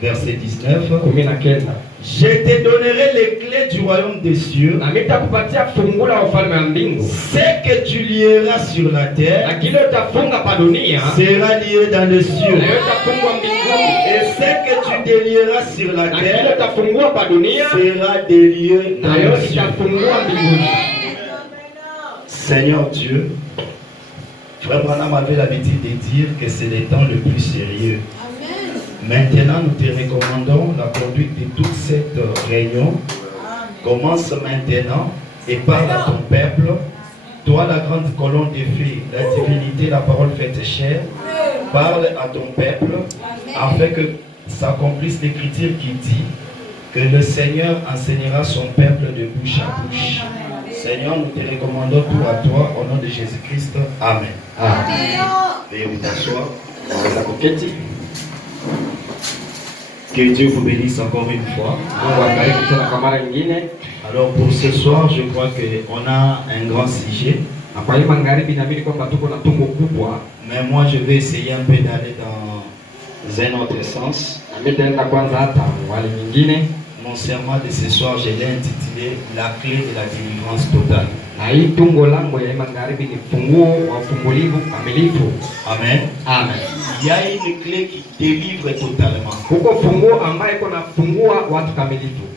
Verset 19. Je te donnerai les clés du royaume des cieux. Ce que tu lieras sur la terre sera lié dans les cieux. Et ce que tu délieras sur la terre sera délié dans les cieux. Seigneur Dieu, Frère Branham avait l'habitude de dire que c'est le temps le plus sérieux. Maintenant, nous te recommandons la conduite de toute cette réunion. Commence maintenant et parle à ton peuple. Toi, la grande colonne des filles, la divinité, la parole faite chair, parle à ton peuple afin que s'accomplisse l'écriture qui dit que le Seigneur enseignera son peuple de bouche à bouche. Seigneur, nous te recommandons tout à toi au nom de Jésus-Christ. Amen. Amen. Veuillez vous asseoir. Que Dieu vous bénisse encore une fois. Alors pour ce soir, je crois qu'on a un grand sujet. Mais moi, je vais essayer un peu d'aller dans un autre sens. Mon serment de ce soir, je l'ai intitulé La clé de la délivrance totale. Amen. Amen. Il y a une clé qui délivre totalement.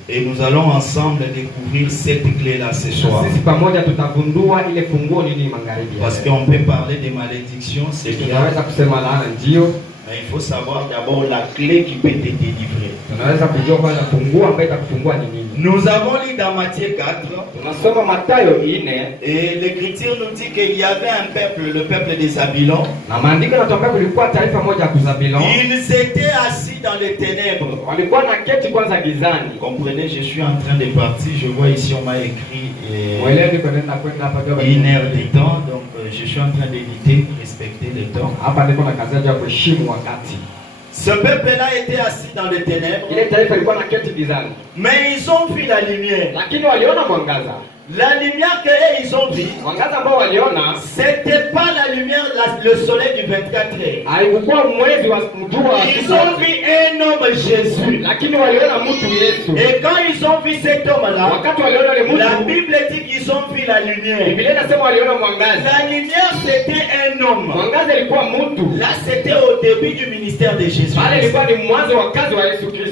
Et nous allons ensemble découvrir cette clé-là ce soir. Parce qu'on peut parler des malédictions, c'est bien. Mais il faut savoir d'abord la clé qui peut te délivrer. Nous avons lu dans Matthieu 4. Et l'écriture nous dit qu'il y avait un peuple, le peuple des Zabylons. Ils étaient assis dans les ténèbres. Comprenez, je suis en train de partir. Je vois ici on m'a écrit 1 heure de temps. Donc je suis en train d'éviter, respecter le temps. Ce peuple-là était assis dans les ténèbres. Mais ils ont vu la lumière. La lumière qu'ils ont vue, c'était pas la lumière, le soleil du 24 heures. Ils ont vu un homme Jésus. Et quand ils ont vu cet homme-là, la Bible dit qu'ils ont vu la lumière. La lumière, c'était un homme. Là, c'était au début du ministère de Jésus.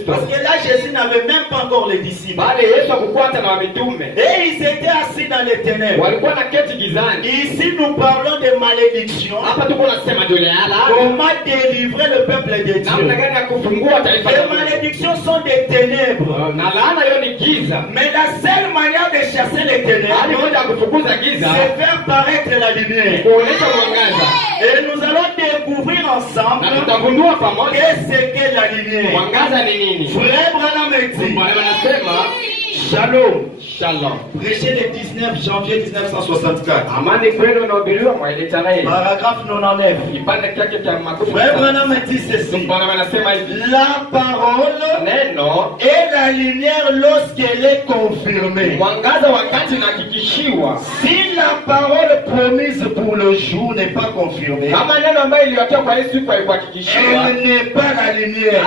Parce que là, Jésus n'avait même pas encore les disciples. Et ils étaient assis dans les ténèbres. Ici nous parlons de malédiction. Comment délivrer le peuple de Dieu? Les malédictions sont des ténèbres. Mais la seule manière de chasser les ténèbres, c'est faire paraître la lumière. Et nous allons découvrir ensemble qu'est-ce qu'est la lumière. Frère Branham dit, Shalom. Shalom. Prêché le 19 janvier 1964. Paragraphe 99. Frère Branham dit ceci. La parole est la lumière lorsqu'elle est confirmée. Si la parole promise pour le jour n'est pas confirmée, elle n'est pas la lumière.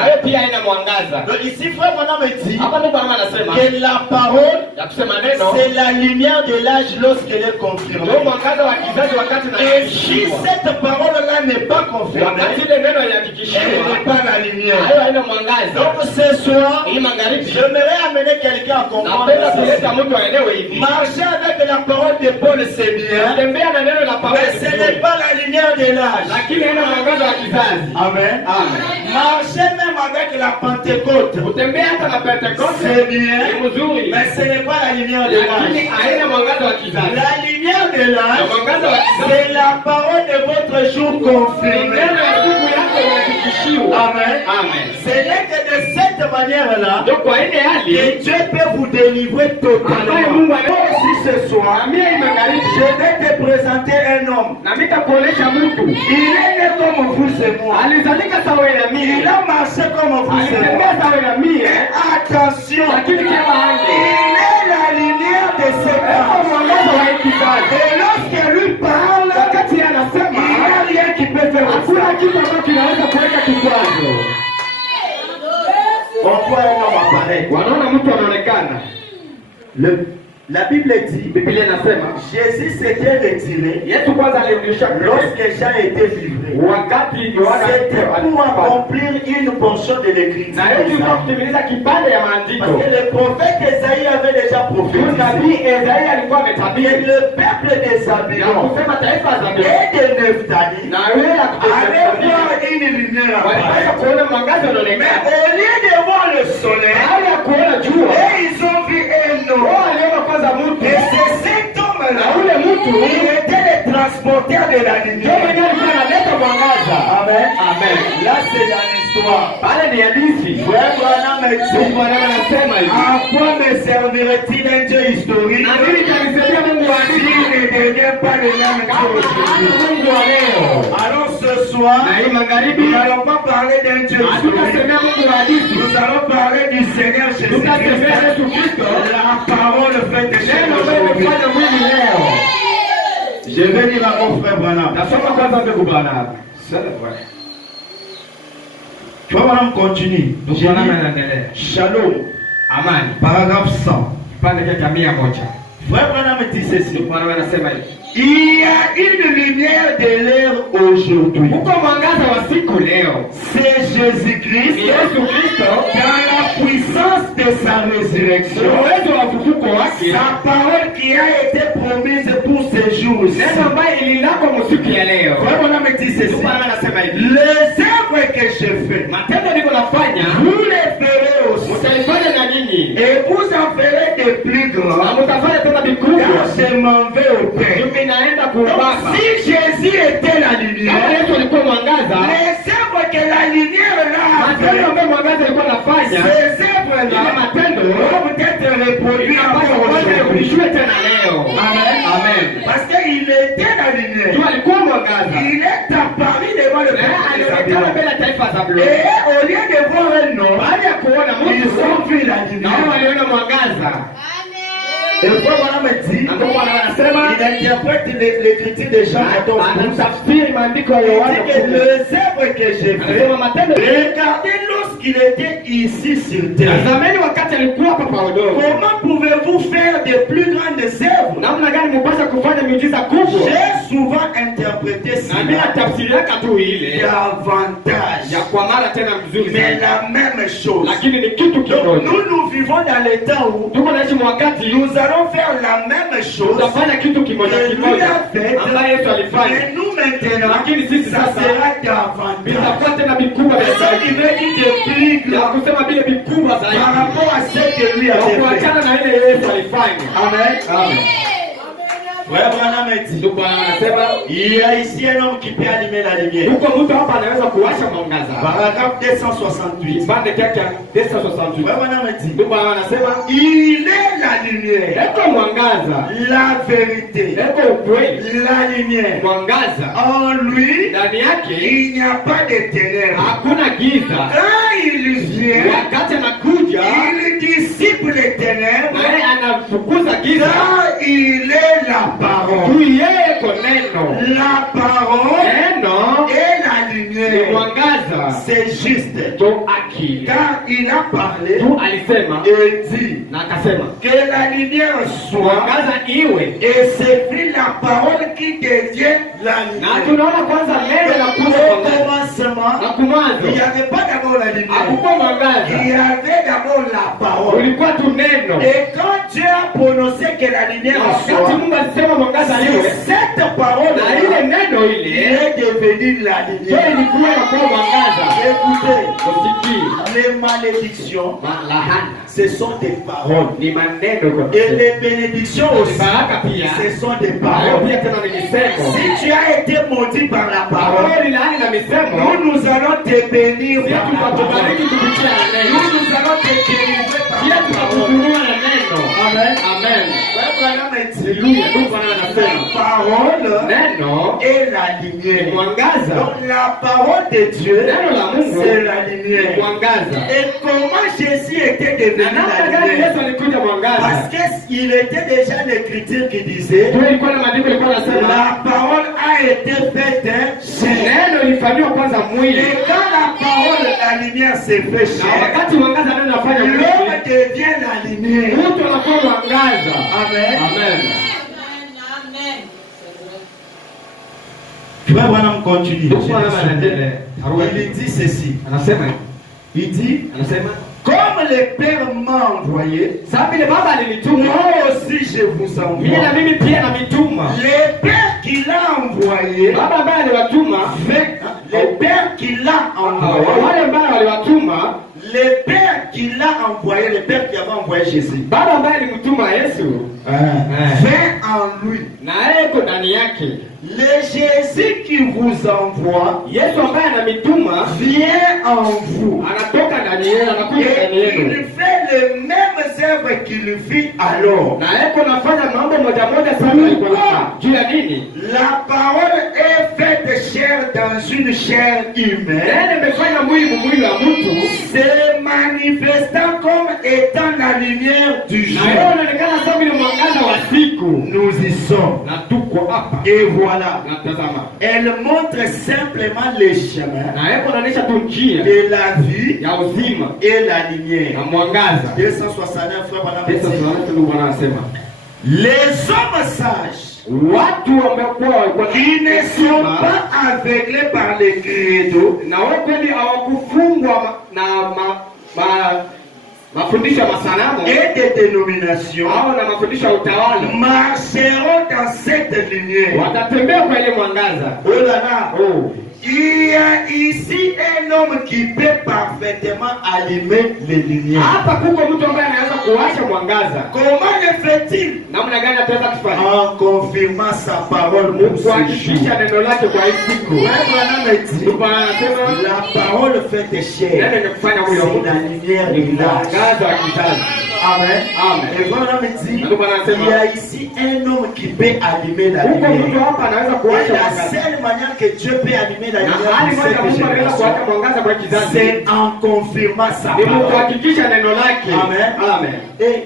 Donc ici, Frère Branham dit que la parole c'est la lumière de l'âge lorsqu'elle est confirmée. Et si cette parole-là n'est pas confirmée, elle n'est pas la lumière. Donc ce soir, j'aimerais amener quelqu'un à comprendre. Marcher avec la parole de Paul, c'est bien. Mais ce n'est pas la lumière de l'âge. Amen. Marcher même avec la Pentecôte, c'est bien. Mais ce n'est pas la lumière de l'âge. La lumière de l'âge, c'est la parole de votre jour confirmé. Amen. Ce n'est que de cette manière-là que Dieu peut vous délivrer totalement. Si ce soir, je vais te présenter un homme. Il est né comme vous et moi. Il a marché comme vous et moi. Attention, il est la lumière de ses parents. Et lorsqu'il lui parle, il n'y a rien qui peut faire. ikaonekana. La Bible dit, Biblia inasema Jésus s'était retiré Yesu kwanza alirudisha lorsque Jean était livré. wakati Yohana C'était pour accomplir une portion de l'écriture. na hiyo ilikuwa kutimiliza kipande ya maandiko. Parce que le prophète Esaïe avait déjà prophétisé. Nabii Esaia alikuwa Et ametabiri le peuple de na Zabulon kusema taifa za et Zabuloni de Nephtali na yule allaient voir une lumière walipata apparaître. kuona mwangaza Mais unaonekana. au lieu de voir le soleil, Baada ya kuona jua, et ils ont vu un homme. wao waliona kwanza mtu Et c'est cet na homme-là, ule mtu il était le transporteur de la ndio lumière. mwenyewe alikuwa analeta mwangaza. Amen. Amen. Là, c'est dans l'histoire. Pale ni hadithi. Frère Branham a dit, Mungu anasema hivi. à quoi me servirait-il un Dieu historique Na nini kanisaidia Mungu wa s'il hadithi? ne devient pas le même Dieu Kama aujourd'hui? Mungu wa leo. Alors ce soir, Na hii magharibi nous n'allons pas parler d'un Dieu historique. hatutasemea Mungu wa hadithi. Nous allons parler du Seigneur Tutasemea Jésus-Christ. Yesu Kristo. La parole faite chair Neno ambaye aujourd'hui. imefanya mwili leo. Je vais dire à mon frère Branham. Nasoma kwanza ndugu Branham. Frère Branham continue. Ndugu J'ai Branham dit, anaendelea. Shalom. Amani. Paragraphe 100. Kipande cha 100. Frère Branham dit ceci. Ndugu Branham anasema hivi. Il y a une lumière de l'ère aujourd'hui. Uko mwangaza wa siku leo. C'est Jésus-Christ Ni Yesu Kristo dans la puissance de sa résurrection. uwezo wa ufufuko wake. Sa parole qui a été promise pour ces jours-ci. Neno ambaye ililako msiku ya leo. Frère Branham dit ceci. Ndugu Branham anasema hivi. Les œuvres que j'ai faites, Matendo niko nafanya vous les ferez aussi. mtaifanya na nyinyi. Et vous en ferez de plus Na grands. mtafanya tena Car vikubwa. je m'en vais au Père. Mimi naenda Donc, kuubaba. si Jésus était la Kama lumière, Yesu alikuwa mwangaza, les œuvres que la lumière là a matendo fait, ambayo mwangaza alikuwa anafanya, ces ile œuvres-là matendo doivent être reproduites inapaswa encore kwanza aujourd'hui. irudishwe tena leo. Amen. Amen. Parce qu'il était la lumière. Jua alikuwa mwangaza. Il est apparu devant le Na peuple de alionekana Zabulon. mbele ya taifa za Zabuloni. Et au lieu de voir un homme, Baada ya kuona ils mtu, ont vu la nao lumière. waliona mwangaza. Et Frère Branham dit, Na ndio Bwana anasema il interprète l'écriture de Jean 14. anatafsiri maandiko ya Il Yohana dit que 10. les œuvres que j'ai Anasema faites, matendo. regardez lorsqu'il était ici sur terre. Tazameni wakati alikuwa hapa pa udongo. Comment pouvez-vous faire de plus grandes œuvres? Namna gani mpasha kufanya miujiza kubwa? J'ai souvent interprété Na mimi cela natafsiriaka tu ile davantage. ya kwa mara tena mzuri Mais zaidi. la même chose. Lakini ni kitu Donc kimoja. nous vivons dans le temps où Tuko naishi wakati nous allons faire la même chose tutafanya kitu kimoja que lui kimoja a fait. ambaye Yesu alifanya. Mais nous maintenant, Lakini sisi ça sasa sera davantage. vitakuwa tena vikubwa C'est ça qui zaidi. veut dire de plus Ya grand kusema vile vikubwa par zaidi. rapport à ce que lui Na avait fait. kuachana na ile Yesu alifanya. Amen. Amen. Frère Branham dit, Ndio Bwana anasema il y a ici un homme qui peut allumer la lumière. huko mtu hapa anaweza kuwasha mwangaza. Paragraphe 268. Kipande chake 268. Frère Branham dit, Ndio Bwana anasema il est la lumière, eko mwangaza, la vérité, eko ukweli, la lumière. mwangaza. En lui, Ndani yake il n'y a pas de ténèbres. hakuna giza. Quand il vient, Wakati anakuja il dissipe les ténèbres. na yeye anafukuza giza. Car il est la parole. Tu yeye ko neno. La parole Neno et la ni lumière. mwangaza. C'est juste. Tu akili. Car il a parlé Tu alisema et dit na akasema que la lumière soit. mwangaza iwe. Et c'est pris la parole qui devient la Na lumière. tunaona kwanza neno la kuja Au mwangaza. commencement, Na kumwanzo il n'y avait pas d'abord la lumière. hakukuwa mwangaza. Il y avait d'abord la parole. Ulikuwa tu neno. Et quand Dieu a prononcé que la lumière Wakati soit, Mungu alisema mwangaza iwe, c'est cette parole na ile neno il ile est devenu la ndio lumière. ilikuwa inakuwa mwangaza. Écoutez, Usikii les malédictions, lahana ce sont des paroles. ni maneno kwa Et les bénédictions aussi, baraka pia. ce sont des Hayo paroles. pia tena ni misemo. Si tu as été maudit par la parole, Parole laani na misemo. nous allons te bénir Pia par la tutatubariki parole. kupitia na neno. Nous allons te délivrer par Pia la parole. tutakufunua na neno. Amen. Amen. Frère Branham dit, Haleluya. Mungu Bwana anasema la parole neno est la ni lumière. mwangaza. Donc la parole de Dieu, Neno la Mungu c'est la ni lumière. mwangaza. Et comment Jésus était Na devenu namna la gani lumière? Yesu alikuja mwangaza? Parce qu'il était déjà l'écriture qui disait, Ndio ilikuwa na maandiko ilikuwa nasema la parole a été faite chair. neno ilifanywa kwanza mwili. Et quand la parole, la lumière s'est fait Na chair, wakati mwangaza neno nafanya mwili, l'homme devient la lumière. Mtu anakuwa mwangaza. Amen. Amen. Frère Branham continue. Il dit ceci. Anasema, Il dit, anasema, comme le Père m'a envoyé, sababu ile baba alinituma, moi aussi je vous mimi na envoie. mimi pia namituma. Le Père qui l'a envoyé, Baba ambaye aliwatuma, le Père qui l'a envoyé, wale ambao waliwatuma, le Père qui l'a envoyé, le Père qui avait envoyé Jésus, baba ambaye alimtuma Yesu, fait en lui. na yeye yuko ndani yake. Le Jésus qui vous envoie Yesu ambaye anamituma vient en vous. anatoka ndani yenu, anakuja ndani Et il yenu. fait les mêmes œuvres qu'il fit alors. Na yeye kunafanya mambo moja moja sana alikuwa anafanya. Juu ya nini? La parole est faite chair dans une chair humaine, Yeye amefanya mwili wa mtu, se manifestant comme étant la lumière du na yeye jour. anaonekana kama vile mwangaza wa siku. Nous y sommes. Na tuko hapa. Et voilà. Na tazama. Elle montre simplement les chemins Na yeye anaonyesha tu njia de la vie ya uzima et la na lumière. mwangaza. 269 frère Branham Pesa dit, tunaweza ndio Bwana anasema. les hommes sages Watu wamekuwa qui ne sont pas aveuglés par les credos na wao kweli hawakufungwa na mafundisho ya masanamu et des dénominations au na mafundisho ya utawala, marcheront dans cette lumière. watatembea kwa ile mwangaza. Oh là là. Oh. Il y a ici un homme qui peut parfaitement allumer les lumières. Hapa kuko mtu ambaye anaweza kuwasha mwangaza. Comment le fait-il? Namna gani ataweza kufanya? En confirmant sa parole pour ce jour. Kuhakikisha neno lake kwa hii siku. Bwana anasema La parole faite chair, neno ni kufanya huyo c'est mtu la lumière ni du large. mwangaza wa kizazi. Amen. Amen. Et voilà me dit, il y a ici un homme qui peut allumer la Huko mtu lumière. hapa anaweza Et kuwasha la mwangaza. seule manière que Dieu peut allumer la Na lumière hali de moja cette Mungu anaweza génération, kuwasha mwangaza kwa kizazi. c'est en confirmant sa Ni parole. kuhakikisha neno lake. Amen. Amen. Et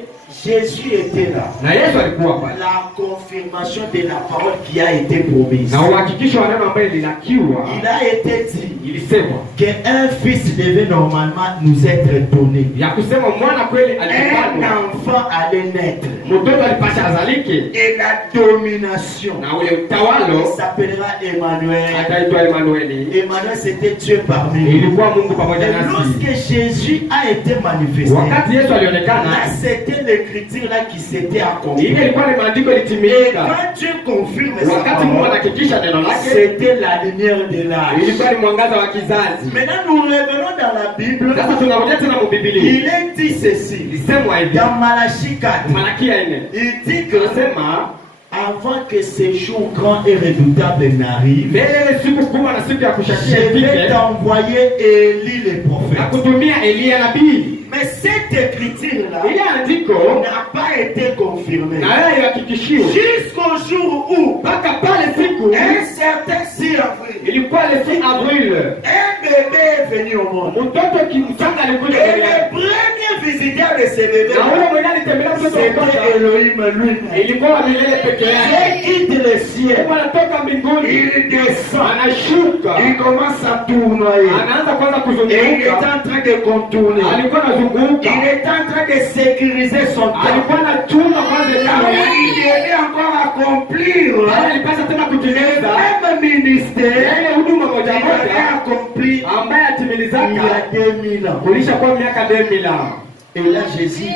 Jésus était là. Na Yesu alikuwa pale. La confirmation de la parole qui a été promise. Na uhakikisho wa neno ambaye linakiwa Il a été dit ilisemwa qu'un fils devait normalement nous être donné. ya kusema mwana kweli Un alipandwa, enfant allait naître. mtoto alipasha azalike, Et la domination na ule utawalo s'appellera Emmanuel. ataitwa Emanueli. Emmanuel, c'était Dieu parmi nous. Ilikuwa Mungu pamoja Et nasi. lorsque Jésus a été manifesté, Wakati Yesu là alionekana, c'était l'écriture là qui s'était accomplie. ile ilikuwa ni maandiko Et ilitimilika. quand Dieu confirme sa Wakati Mungu parole, anahakikisha neno lake, c'était la lumière de l'âge. ilikuwa ni mwangaza wa kizazi. Maintenant, nous revenons dans la Bible. Sasa tunarudia tena mu Biblia. Il est dit ceci. Ilisemwa hivi, Dans Malachie 4, Malaki 4. il dit que Anasema avant que ce jour grand et redoutable n'arrive, mbele siku kubwa na siku ya kushakia je vais ifike, t'envoyer Élie le na prophète. kutumia Eliya nabii. Mais cette écriture-là Ile andiko n'a pas été confirmée. na yeye ihakikishiwe Jusqu'au jour où mpaka pale siku un certain 6 avril, ilikuwa le 6 Avril, un bébé est venu au monde. mtoto kimchanga alikuja Et mbele le yake, premier visiteur de ce bébé, na ule mwenye alitembelea mtoto wa c'était kwanza Elohim lui-même. ilikuwa wa milele peke yake. Il quitte le ciel, Mungu anatoka mbinguni, il descend, anashuka, il commence à tournoyer. anaanza kwanza Et il est kuzunguka, en train de contourner. alikuwa anazunguka, Il est en train de sécuriser son temps. alikuwa anachunga kwanza Là damu où il yake, devait encore accomplir Bali alipasa tena le kutimiliza même ministère ile huduma moja qu'il avait moja accompli ambaye il y atimilizaka a 2000 ans. kulishakuwa miaka 2000 ans. Et là, Jésus,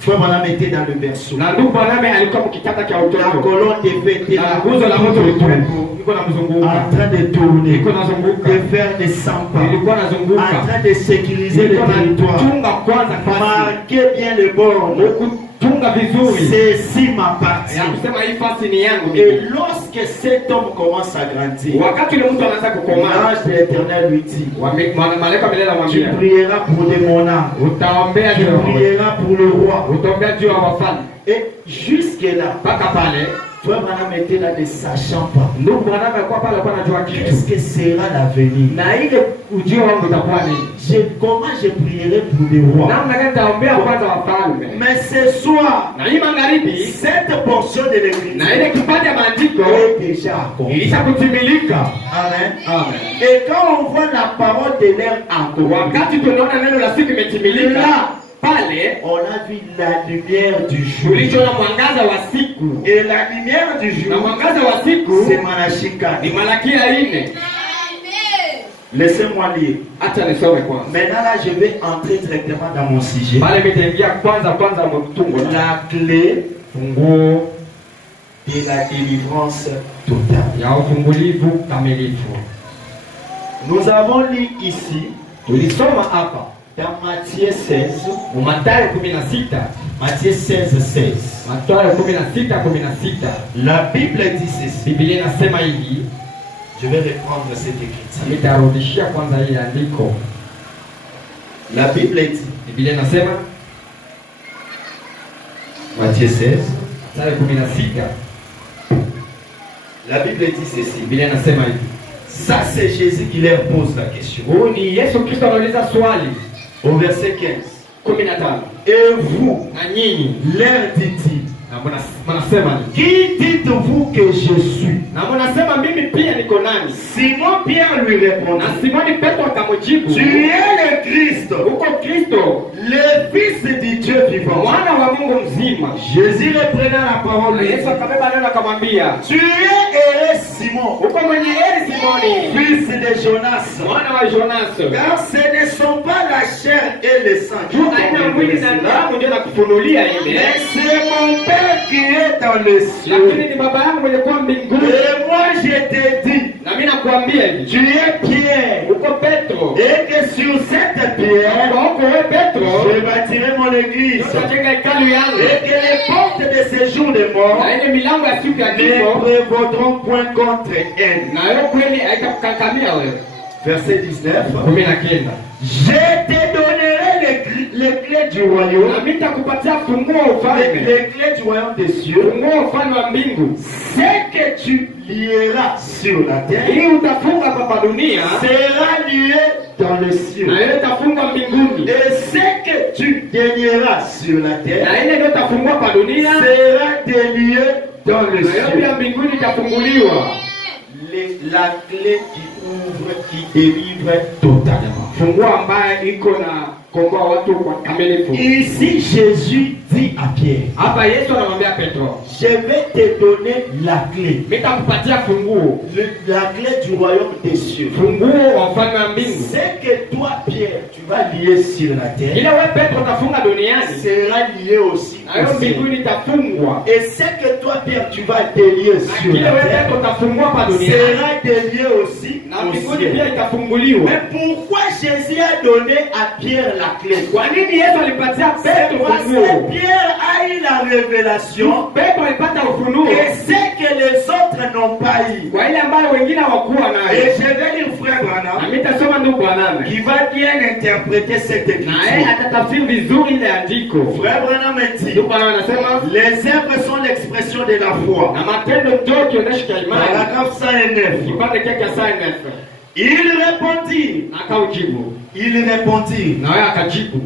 frère Branham était dans le berceau. Na ndugu Branham alikuwa mkitanda cha La utoto, colonne de feu était na là, nguzo la moto lilikuwa iko namzunguka, en train de tourner, iko nazunguka, de faire des 100 pas, ilikuwa en nazunguka, train de sécuriser le ilikuwa territoire. nachunga kwanza fasi, Marquez bien le bord. kuchunga vizuri Ceci ya m'appartient. kusema hii fasi ni yangu Et mimi. lorsque cet homme commence à grandir, Wakati yule mtu anaanza kukomaa, l'ange de l'Éternel lui dit, malaika milele tu anamwambia, prieras pour de mon âme, utaombea tu juu ya wafalme, prieras pour le roi. utaombea juu ya wafalme. Et jusque-là, Mpaka pale frère Branham était là ne sachant pas. ndugu Branham alikuwa pale, alikuwa anajua Qu'est-ce kitu que sera l'avenir? na ile ujio wangu utakuwa nini, Comment je prierai pour le roi? namna gani nitaombea kwanza wafalme. Mais ce soir, Na hii magharibi cette portion de l'écriture na ile kipande ya maandiko est déjà accomplie. ilisha kutimilika. Amen. Amen. Et quand on voit la parole de l'air accomplie, Wakati tunaona neno la siku imetimilika, là, pale on a vu la lumière du jour. tulichoona mwangaza wa siku. Et la lumière du Na jour, mwangaza wa siku c'est Malachie 4. ni Malakia 4. Laissez-moi lire. Acha nisome kwanza. Maintenant là, je vais entrer directement dans mon sujet. Pale mitaingia kwanza mtungo. La clé Funguo de la délivrance totale. ya ufungulivu kamilifu. Nous avons lu ici, Tulisoma hapa dans Matthieu 16, Mathayo 16. Matthieu 16, 16. Mathayo 16:16. La Bible dit ceci. Biblia inasema hivi, Je vais reprendre cette écriture. nitarudishia kwanza hili andiko. La Bible dit, Biblia inasema Matthieu 16, Mathayo 16. la Bible dit ceci. Biblia inasema hivi. Ça, c'est Jésus qui leur pose la question. Huyu ni Yesu Kristo anauliza swali Au verset 15. 15. Et vous, Na nyinyi leur dit-il, na mnasema nini? qui dites-vous que je suis? Na mnasema mimi pia niko nani? Simon Pierre lui répondit, Na Simoni Petro akamjibu, tu es le Christ, uko Kristo, le Fils du Dieu vivant. mwana wa Mungu mzima. Jésus reprenant la parole, Na lui dit, Yesu akabeba neno akamwambia, tu es heureux Simon, uko mwenye heri Simoni, fils de Jonas, mwana wa Jonas, car ce ne sont pas la chair et le sang qui juu t'ont aina mwili révélé na cela, damu ndio nakufunulia ile, mais c'est mon Père qui est dans les cieux. lakini ni baba yangu mwenye kuwa mbinguni. Et moi je te dis, Na mimi nakuambia hivi, tu es Pierre, uko Petro, et que sur cette pierre, kwa huko wewe Petro, je bâtirai mon église, utajenga hekalu yangu, et que les portes de ce jour de mort na ile milango ya siku ya ne kifo prévaudront point contre elle. na hiyo kweli haitakukangamia wewe. Verset 19. 19. Je te donnerai les clés du royaume, Na mimi nitakupatia funguo wa les ufalme, clés du royaume des cieux. funguo wa ufalme wa mbingu. Ce que tu lieras sur la terre Hii utafunga hapa dunia sera lié dans le ciel. na ile itafungwa mbinguni, Et ce que tu dénieras sur la terre na ile ndio itafungwa hapa dunia sera délié dans le na hiyo pia ciel. mbinguni itafunguliwa. La clé qui ouvre, qui délivre totalement. Funguo ambaye iko na komboa watu kwa kamilifu. Ici, Jésus dit à Pierre, Hapa Yesu anamwambia Petro, je vais te donner la clé. mimi nitakupatia funguo, La clé du royaume des cieux. funguo wa ufalme wa mbingu. C'est que toi, Pierre, tu vas lier sur la terre, Ile wewe Petro utafunga duniani sera lié aussi na hiyo au ciel. mbinguni itafungwa. Et ce que toi, Pierre, tu vas délier Na sur kile la wewe terre, Petro utafungua hapa duniani sera délié aussi na au mbinguni ciel. pia itafunguliwa. Mais pourquoi Jésus a donné à Pierre la clé? Kwa nini Yesu alipatia C'est Petro parce funguo? que Pierre a eu la révélation Petro alipata ufunuo et ce que les autres n'ont pas eu. kwa ile ambayo wengine hawakuwa Et nayo. je vais lire frère Na Branham mimi nitasoma ndugu Branham, qui va bien interpréter cette na yeye écriture. atatafsiri vizuri ile andiko. Frère Branham dit, Ndugu Branham anasema les œuvres sont l'expression de la foi. na matendo ndio kionyesho cha imani. Paragraphe 109. Kipande chake cha 9. Il répondit, Na akaujibu. il répondit, Na wewe akajibu.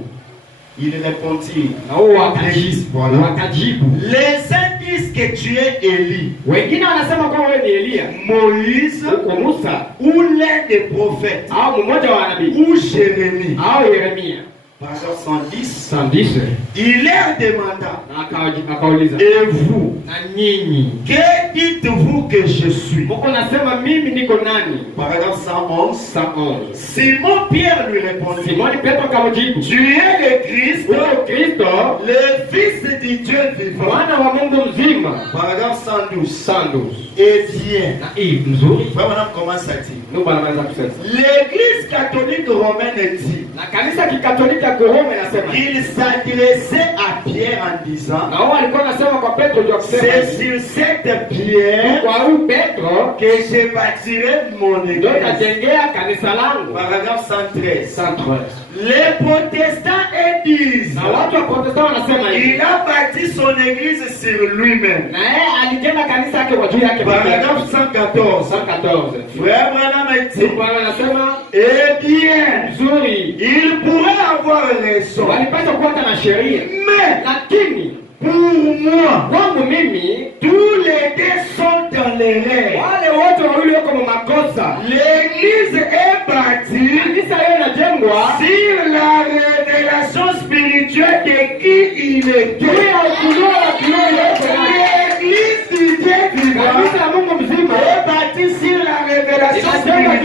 il répondit. Na wao wakajibu. Voilà. Wakajibu. Les saints disent que tu es Élie, Wengine wanasema kwamba wewe ni Elia, Moïse uko Musa ou l'un des prophètes au mmoja wa nabii ou Jérémie. au Yeremia. Paragraphe 110. 110. Il leur demanda, Na akauliza, et vous, na nyinyi que dites-vous que je suis? mko nasema mimi niko nani? Paragraphe 111. 111. Simon Pierre lui répondit, Simoni Petro akamjibu, tu es le Christ, wewe Kristo le Fils du Dieu vivant. mwana wa Mungu mzima. Paragraphe 112. 112. Eh bien, Na hii mzuri vraiment commence à dire. ndio bwana anaweza kusema. L'Église catholique romaine dit Na kanisa kikatoliki ya Roma inasema qu'il s'adressait à Pierre en disant, na wao walikuwa nasema kwa Petro ndio kusema c'est sur cette pierre kwa huyu Petro que je bâtirai mon ndio église. tajengea kanisa langu. Paragraphe 113. 113. Les protestants disent, Na watu wa Protestant wanasema hivi. il a bâti son église sur lui-même. Na yeye alijenga kanisa yake kwa juu yake. Paragraphe 114. 114. Frère Branham dit, Ndio bwana anasema eh bien, nzuri. il pourrait avoir raison, Walipaswa kufuata na sheria. mais Lakini pour moi, kwangu mimi tous les deux sont dans l'erreur. wale wote wawili wako kwa makosa. L'église est bâtie Kanisa hiyo inajengwa sur la révélation spirituelle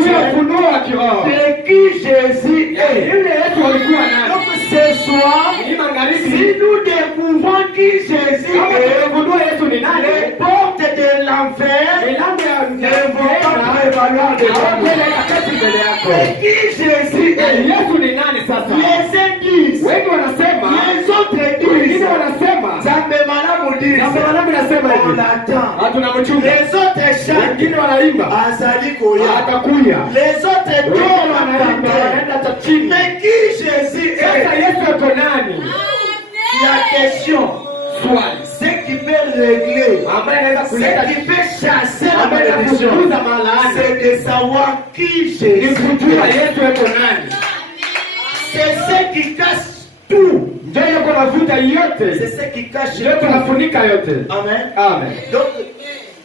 ufunuo wa kiroho. de qui Jésus est. Yule Yesu alikuwa nani? Donc ce soir, Hii magharibi, si nous découvrons qui Jésus kama est, tunagundua Yesu ni nani, les portes de l'enfer milango ya ne vont pas prévaloir devant nous. hawataweza kati mbele yako. Et qui Jésus est? Yesu ni nani sasa? Les uns disent, Wengi wanasema, les autres wengine disent, wanasema, Zambe Malamu dit, na mwanadamu anasema on hivi, l'attend. tunamchunga. Les autres chantent, Wengine wanaimba, Azali Koya. atakuya. Les autres Wengine tombent wanaimba, à terre. wanaenda hata chini. Mais qui Jésus Sasa est? Yesu yuko nani? La question, Swali ce qui peut régler, ambaye anaweza ce kuleta qui peut chasser la ambaye malédiction, anafukuza malaana c'est de savoir qui ni Jésus kujua est. Yesu yuko nani. C'est ce qui cache tout. Ndio yuko navuta yote, C'est ce qui cache ndio tout. tunafunika yote. Amen. Amen. Donc,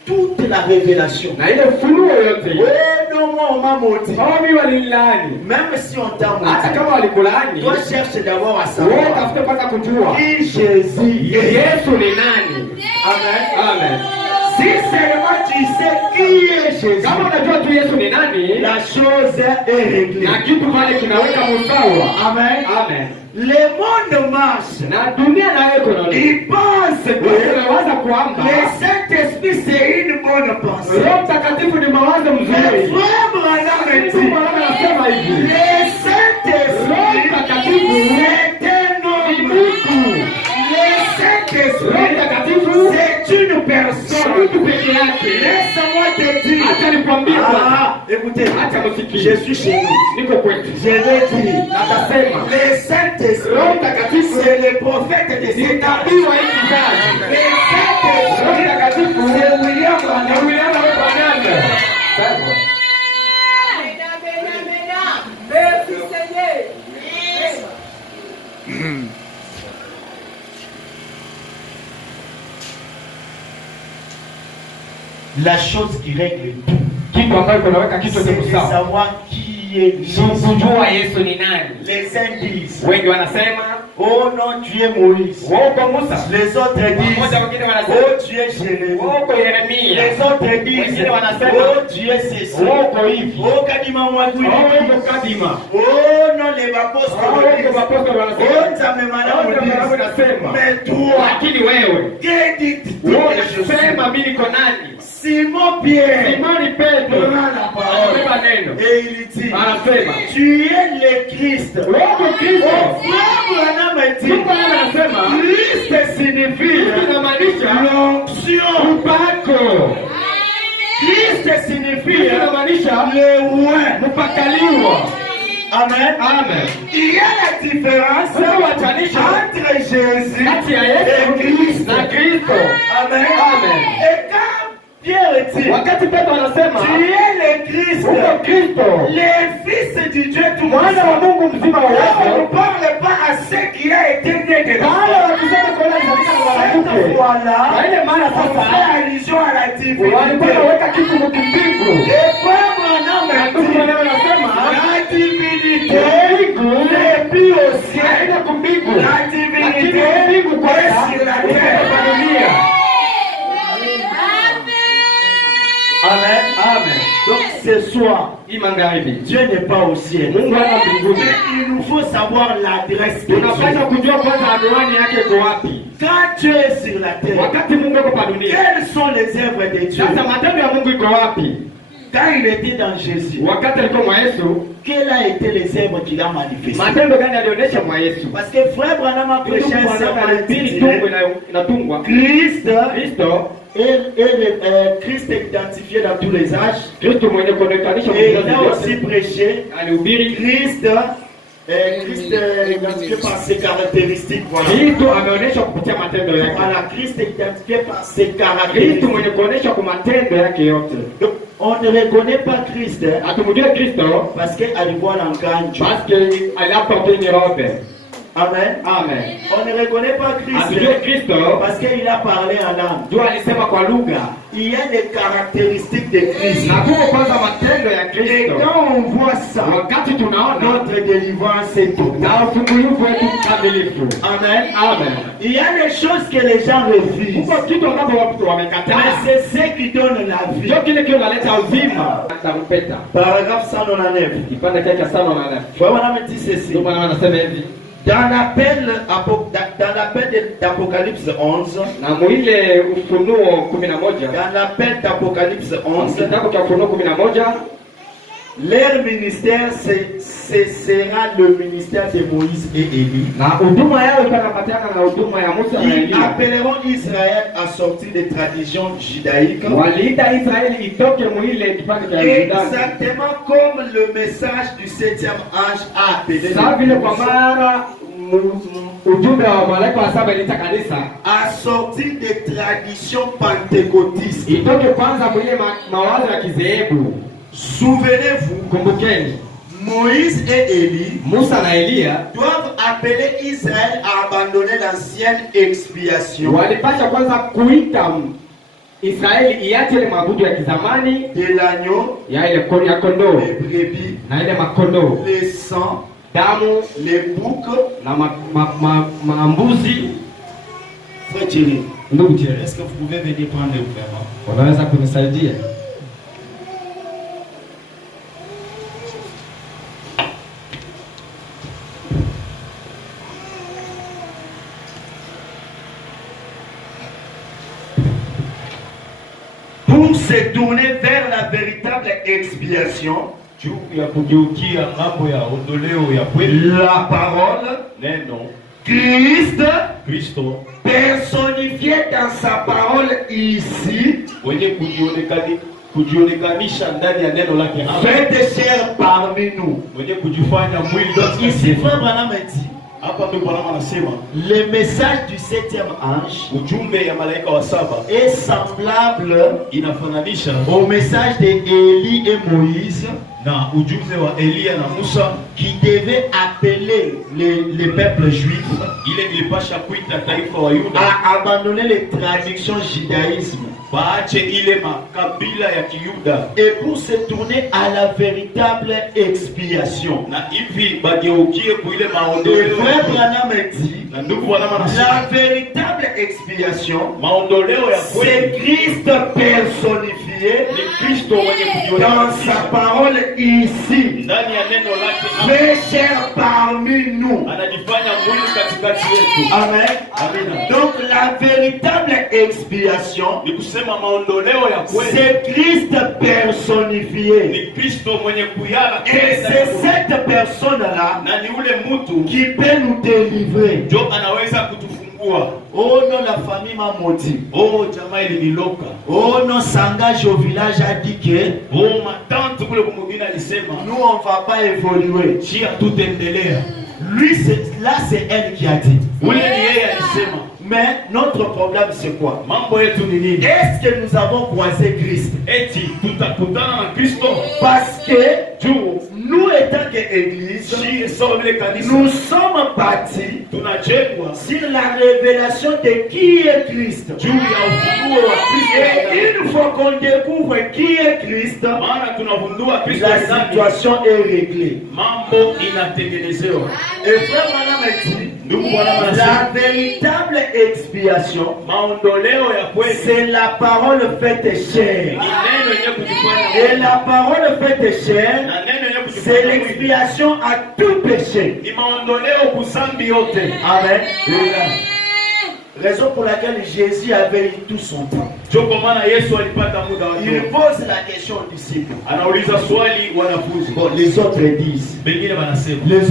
toute la révélation. Na ile funuo yote, Oh non, moi, on m'a maudit. mimi walilani, Même si on t'a hata maudit, kama walikulaani, toi cherche d'abord à wewe savoir tafute kwanza kujua qui Jésus est. Yesu ni nani. Amen. Amen. Si seulement tu sais qui est Jésus, Kama unajua tu Yesu ni nani, la chose est réglée. na kitu pale kinaweka msawa. Amen. Amen. Le monde marche. Na dunia nayo iko na nini? Il pense Wewe que unawaza kwamba le Saint-Esprit c'est une bonne pensée. Roho Mtakatifu ni mawazo Le mzuri. frère Branham Mtu dit, mmoja anasema hivi, le Saint-Esprit c'est un homme. Le Roho Saint-Esprit Mtakatifu c'est une personne. mtu peke yake. Laisse-moi te dire. Acha nikwambie kwanza, Ah, écoutez, acha msikie. je suis chez nous. Niko kwetu. Je vais dire, Natasema le Saint-Esprit, Roho Mtakatifu c'est le prophète de ni cet âge. nabii wa hii kizazi. Le Roho Saint-Esprit, Mtakatifu c'est William ni Branham. William Branham. Sawa. La chose qui règle tout, Kitu ambacho kunaweka kitu c'est chote de sawa. savoir qui est Ni Jésus. kujua Yesu ni nani. Les uns disent, Wengi wanasema, oh non, tu es Moïse. wewe uko Musa. Les autres disent, Wamoja wengine wanasema, oh, tu es Jérémie. wewe uko Yeremia. Les autres disent, Wengine wanasema, oh, tu es ceci. wewe uko hivi. Oh, Kadima Mwadouili. Wewe uko Kadima. Oh non, les apôtres Wewe disent, uko apostoli oh, wanasema. Nzamemana Wewe ndio disent, unasema. mais toi, Lakini wewe, que dis-tu wewe que je suis? unasema mimi niko nani? Simon Pierre Simoni Petro prend la parole anabeba neno. et il dit, Anasema, tu es le Christ. wewe uko Kristo. Frère Branham dit, Mungu anasema, Christ signifie Kristo inamaanisha l'onction. upako. Christ signifie Kristo inamaanisha le roi. mpakaliwa. Amen. Amen. Il y a la différence Sasa watanisha entre Jésus kati ya et Yesu Christ. na Kristo. Amen. Amen. Et quand Pierre dit, Wakati Petro anasema, tu es le Christ, uko Kristo, le Fils du Dieu tout mwana wa Mungu mzima wa Là, on ne wote. parle pas à ce qui a été né de la Wale wakisema kwa nani katika Cette mwanamke. fois-là, Na ile mara on fait sasa allusion à la divinité. walikuwa wanaweka kitu mkimbingu. Et frère Branham Na a ndugu dit, mwenyewe anasema, la divinité mbingu n'est plus au ciel. haina kumbingu. La Lakini divinité mbingu est kwanza sur la iko terre. kwa dunia. Amen. Amen. Donc ce soir, Hii magharibi, Dieu n'est pas au ciel. Mungu hana mbinguni. Mais il nous faut savoir l'adresse de Tunapaswa Dieu. kujua kwanza anwani yake iko wapi. Quand Dieu est sur la terre, Wakati Mungu yuko kwa dunia, quelles sont les œuvres de Dieu? sasa matendo ya Mungu iko wapi? Quand il était dans Jésus, Wakati alikuwa mwa Yesu, quelles a été les œuvres qu'il a manifestées? matendo gani alionyesha mwa Yesu? Parce que frère Branham a prêché un sermon Pili tungu intitulé inatungwa Christ Kristo, Christ est identifié dans tous les âges. Kristo mwenye kuonekanisha Et il vizazi a aussi vyote. prêché Alihubiri Christ est identifié par ses caractéristiques. Voilà. Kristo ameonyesha kupitia matendo yake. Voilà, Christ est identifié par ses Kristo caractéristiques. mwenye kuonyesha kwa matendo yake yote. Donc, on ne reconnaît pas Christ Hatumjue Kristo parce qu'alikuwa na nganjo. parce que aliapporte une robe. Amen. Amen. On ne reconnaît pas Christ Hatujue Kristo parce qu'il a parlé en langue. ndio alisema kwa lugha. il y a des caractéristiques de Christ. Na tuko kwanza matendo ya Et Kristo. quand on voit ça, Wakati tunaona notre délivrance est totale. na ufungulivu wetu mkamilifu. Amen. Amen. Il y a des choses que les gens refusent. Huko kitu ambapo watu wamekataa. Mais c'est ce qui donne la vie. Ndio kile kinaleta uzima. Tampeta. Paragraphe 199. Kipande chake sana na. Voilà, me dit ceci. Ndio maana anasema hivi. Dans l'appel d'Apocalypse 11, Na mwile Ufunuo 11. dans l'appel d'Apocalypse 11, Kitabu cha Ufunuo 11. leur ministère ce sera le ministère de Moïse et Élie. Na huduma yao itakapatana na huduma ya Musa na Ils Elia. appelleront Israël à sortir des traditions judaïques. Waliita Israeli itoke mwile kipande cha Yuda. Exactement comme le message du 7e ange a appelé Sawa vile kwa mara ujumbe wa malaika wa saba ilita kanisa à sortir des traditions pentecôtistes. itoke kwanza mwile mawazo ya kizehebu. Souvenez-vous, Kumbukeni, Moïse et Élie Musa na Elia doivent appeler Israël à abandonner l'ancienne expiation walipasha kwanza kuita Israeli iache ile mabudu ya kizamani de l'agneau, ya ile ya kondoo les brebis, na ile makondoo, les sangs, damu les boucs. na mbuzi. Frère Thierry, Ndugu Thierry, est-ce que vous pouvez venir prendre le verre? unaweza kunisaidia? Pour se tourner vers la véritable expiation, la parole, Christ, personnifié dans sa parole ici, fait chair parmi nous. Ici, Frère Branham dit, le message du 7e ange est semblable au message d'Élie et Moïse qui devait appeler les peuples juifs à abandonner les traditions judaïsme et pour se tourner à la véritable expiation. Le frère Branham dit, la véritable expiation, c'est Christ personnifié dans sa parole ici, fait chair parmi nous. Amen. Donc la véritable expiation, c'est Christ personnifié. Et c'est cette personne-là qui peut nous délivrer. Oh non, la famille m'a maudit. Oh non, Sangage au village a dit que nous on ne va pas évoluer. Lui, là c'est elle qui a dit. Mais notre problème c'est quoi? Est-ce que nous avons croisé Christ? Parce que nous étant qu'Église, nous sommes bâtis sur la révélation de qui est Christ. Et une fois qu'on découvre qui est Christ, la situation est réglée. Et frère Madame dit, la véritable expiation, c'est la parole faite chair. Et la parole faite chair, c'est l'expiation à tout péché. Amen. Raison pour laquelle Jésus avait eu tout son temps. Il pose la question aux disciples. Bon, les autres disent. Les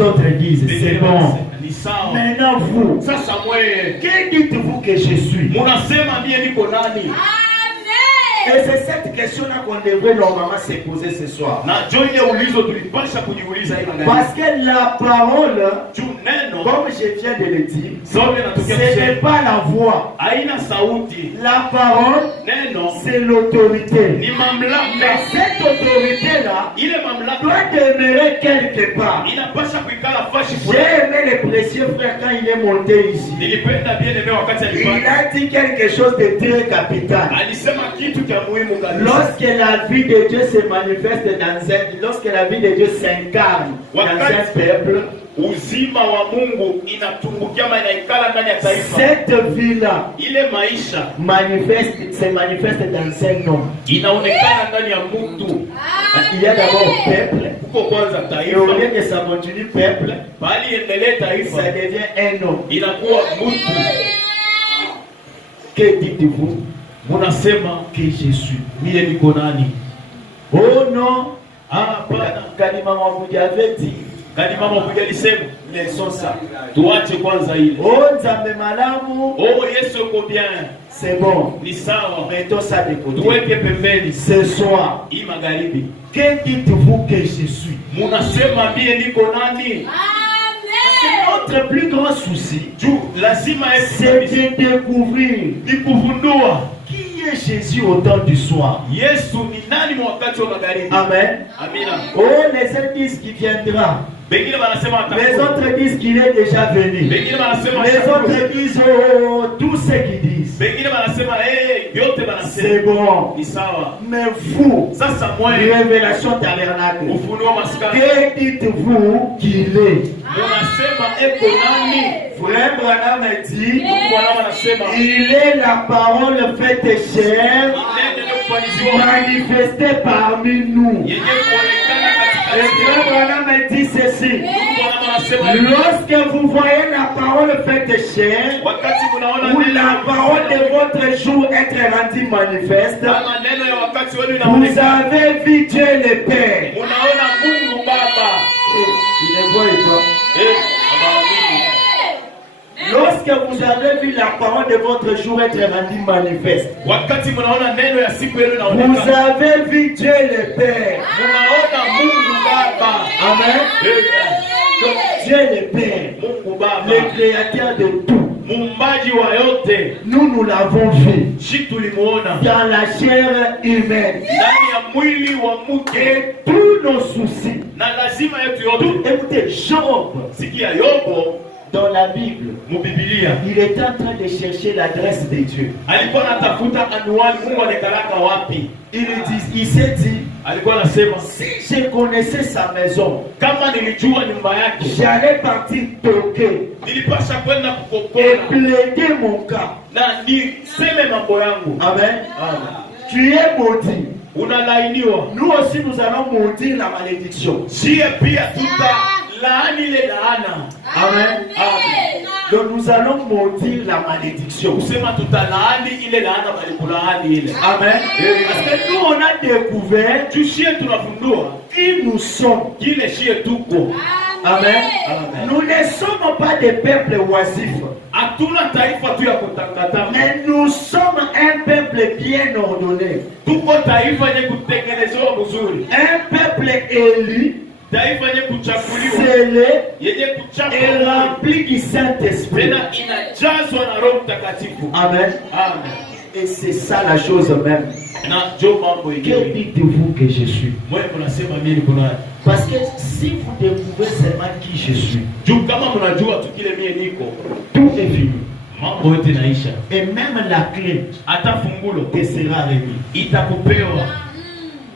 autres disent, c'est bon. Maintenant vous, que dites-vous que je suis? Et c'est cette question-là qu'on devrait normalement se poser ce soir. Parce que la parole, comme je viens de le dire, ce n'est pas la voix. La parole, c'est l'autorité. Mais cette autorité-là doit demeurer quelque part. J'ai aimé le précieux frère quand il est monté ici. Il a dit quelque chose de très capital. Lorsque la vie de Dieu se manifeste lorsque la vie de Dieu s'incarne dans un peuple, cette vie-là se manifeste dans un homme. Il y a d'abord peuple, et au lieu que ça continue peuple, ça devient un homme. Que dites-vous? Que je suis. Oh non. Kalima Mwabuji avait dit. Laissons ça. Oh Nzambe malamu. Oh Yesu ko bien. C'est bon. Mettons ça de côté. Ce soir. Que dites-vous que je suis? Notre plus grand souci, c'est de découvrir qui est Jésus au temps du soir. Amen. Oh, les uns disent qu'il viendra. Les autres disent qu'il est déjà venu. Les autres disent oh, tout ce qu'ils disent. C'est bon. Mais vous, révélation tabernacle, que dites-vous qu'il est? Frère Branham dit, il est la parole faite chair, manifestée parmi nous. Le frère Branham dit ceci: lorsque vous voyez la parole faite chair, ou la parole de votre jour être rendue manifeste, vous avez vu Dieu le Père. Il est bon et toi. Lorsque vous avez vu la parole de votre jour être rendue manifeste, vous avez vu Dieu le Père. Amen. Donc Dieu le Père, le créateur de tout. Nous l'avons vu dans la chair humaine. Et tous nos soucis. Écoutez, Job, dans la Bible, il est en train de chercher l'adresse de Dieu. Il s'est dit, si je connaissais sa maison, j'allais partir toquer et plaider mon cas. Amen. Tu es maudit. Nous aussi nous allons maudire la malédiction. Amen. Donc nous allons maudire la malédiction. Amen. Parce que nous on a découvert qui nous sommes. Amen. Nous ne sommes pas des peuples oisifs. Mais nous sommes un peuple bien ordonné. Un peuple élu, scellé et rempli du Saint-Esprit. Amen. Et c'est ça la chose même. Que dites-vous que je suis? Parce que si vous découvrez seulement qui je suis, tout est fini. Et même la clé te sera remise.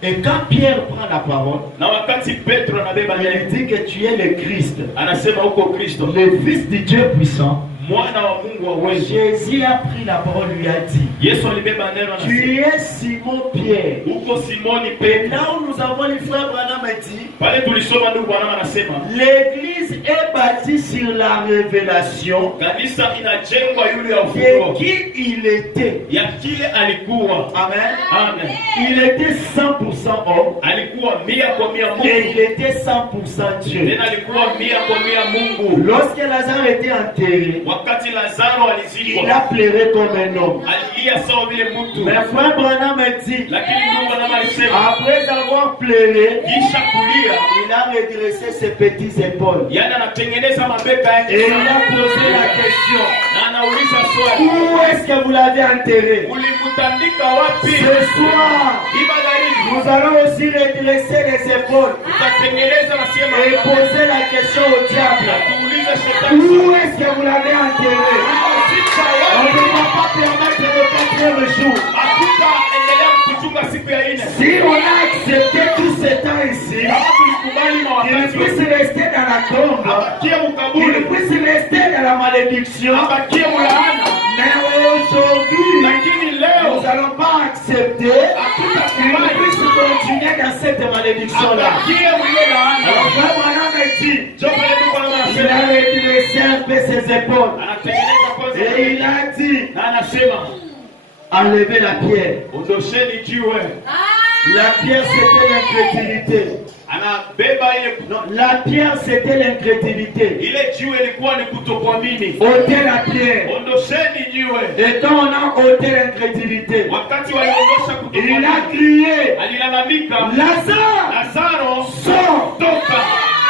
Et quand Pierre prend la parole, il dit que tu es le Christ, le Fils du Dieu puissant. Jésus a pris la parole, lui a dit, tu es Simon Pierre. Et là où nous avons les frères Branham dit, l'église est bâtie sur la révélation de qui il était. Amen. Il était 100% homme et il était 100% Dieu. Lorsque Lazare était enterré, wakati Lazaro alizikwa, il a pleuré comme un homme. alilia sawa vile mtu. Mais frère Branham dit, Lakini ndugu Branham alisema après avoir pleuré, kisha kulia, il a redressé ses petites épaules. yani anatengeneza mabega Et yake il a posé la question, na anauliza swali, où est-ce que vous l'avez enterré? ulimtandika wapi? Ce soir, Hii magharibi nous allons aussi redresser les épaules utatengeneza na sema et poser la question au diable. tuulize shetani, Où est-ce que vous l'avez enterré? unazika On ne wapi? va pas permettre le quatrième jour. Hatutaendelea kuchunga siku ya nne. Si on a accepté tout ce temps ici, Kama tulikubali qu'il mawakati puisse rester dans la tombe, abakie qu'il mkaburi, puisse rester dans la malédiction. abakie mlaana, Mais aujourd'hui, lakini nous leo n'allons pas accepter qu'il hatutakubali puisse continuer dans cette malédiction-là. abakie mwenye laana. Alors, Frère Branham dit, Ndio pale ndugu il anasema, a redressé un peu ses épaules anatengeneza kwanza et il a dit, na anasema enlevez la pierre. ondosheni jiwe. La pierre, c'était l'incrédulité. Anabeba ile Non, la pierre, c'était l'incrédulité. ile jiwe ilikuwa ni kutokuamini. Ôtez la pierre. Ondosheni jiwe. Et quand on a ôté l'incrédulité, Wakati waliondosha il a kutokuamini, crié, alilalamika, Lazare, Lazaro sors. toka.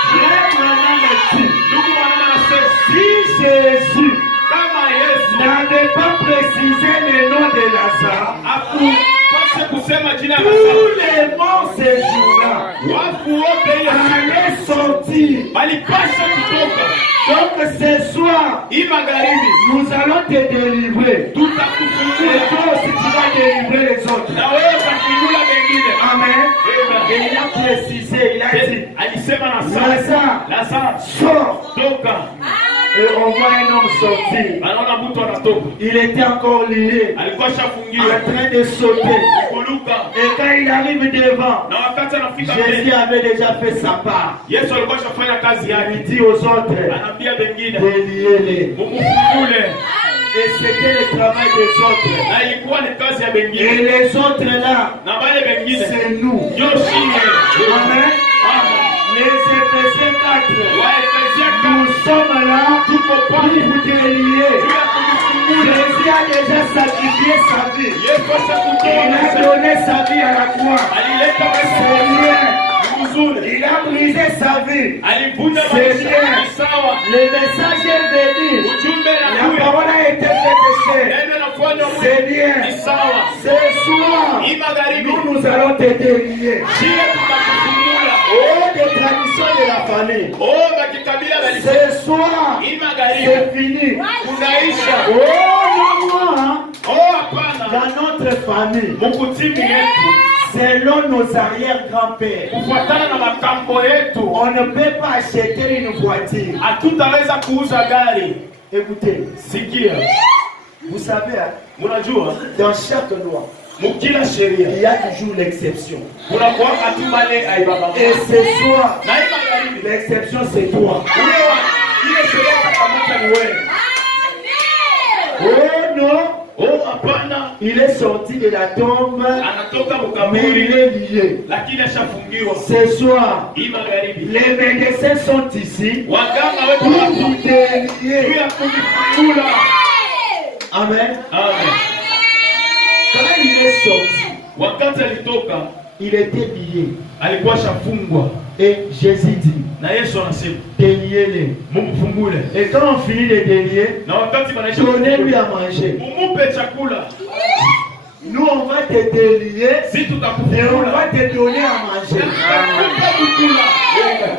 Frère Branham dit, Ndugu mwana anasema si Jésus kama Yesu n'avait pas précisé le nom de Lazare, hakupaswa kusema jina la tous Lazaro, les morts ces jours-là wafu wote ile allaient sortir. walipaswa kutoka. Donc ce soir, Hii magharibi nous allons te délivrer. Et tutakufungua toi aussi, tu vas délivrer les autres. na wewe utafungula wengine. Amen. Et Amen. il a précisé, il a dit, Alisema na Lazare, Lazaro sors. toka. Et on voit un homme sortir. Anaona mtu anatoka, Il était encore lié, alikuwa en shafungiwa train de sauter. kuluka, Et quand il arrive devant, na wakati anafika Jésus mbele, avait déjà fait sa part. Yesu alikuwa shafanya kazi Il yake. dit aux autres, Anaambia wengine déliez-les. mumufungule, Et c'était le travail des autres. na ilikuwa ni kazi ya Et wengine, les autres là, na wale wengine c'est nous. Yoshie. Amen. Les Éphésiens 4. Waefesia Nous sommes là tuko pour pale vous délier. juu ya kujifungula. Jésus a déjà sacrifié sa vie. Yesu Il ashakutoa, a donné sa vie à la croix. alileta maisha C'est bien. mzuri, Il a brisé sa vie. alivunja C'est maisha. bien. Ni sawa, Le message est venu. ujumbe La na kuya parole a été faite chair. neno nafanywa C'est mwili. bien. Ni sawa, Ce soir, hii magharibi nous allons te délier. jile tutakufungula. Oh, des traditions de la famille. Oh, bakikabila balise Ce soir, hii magharibi c'est fini. kunaisha. Oh, non, Oh, hapana, dans notre famille, mukutimi yetu selon nos arrière-grands-pères, kufuatana na makambo yetu on ne peut pas acheter une voiture. hatutaweza kuuza gari. Écoutez, Sikia, vous savez, hein, unajua dans chaque loi, mukila il sheria y a toujours l'exception. kunakuwa atubale aibaba. Et ce soir, Na hii magharibi l'exception c'est toi. ule wa ile sheria takamata ni wewe. Oh non, Oh, hapana, il est sorti de la tombe, anatoka mais il mkaburi est lié. lakini ashafungiwa. Ce soir, Hii magharibi les médecins sont ici waganga wetu pour hapa vous juu délier. ya kujifungula. Amen. Amen. Quand il est sorti, Wakati alitoka il était lié. alikuwa shafungwa, Et Jésus dit, na Yesu anasema déliez-les. mumfungule, Et quand on finit de délier, na wakati banaisha donnez-lui à manger. mumupe chakula. Nous, on va te délier Si et on tutakufungula va te donner à manger. tutakupa kukula.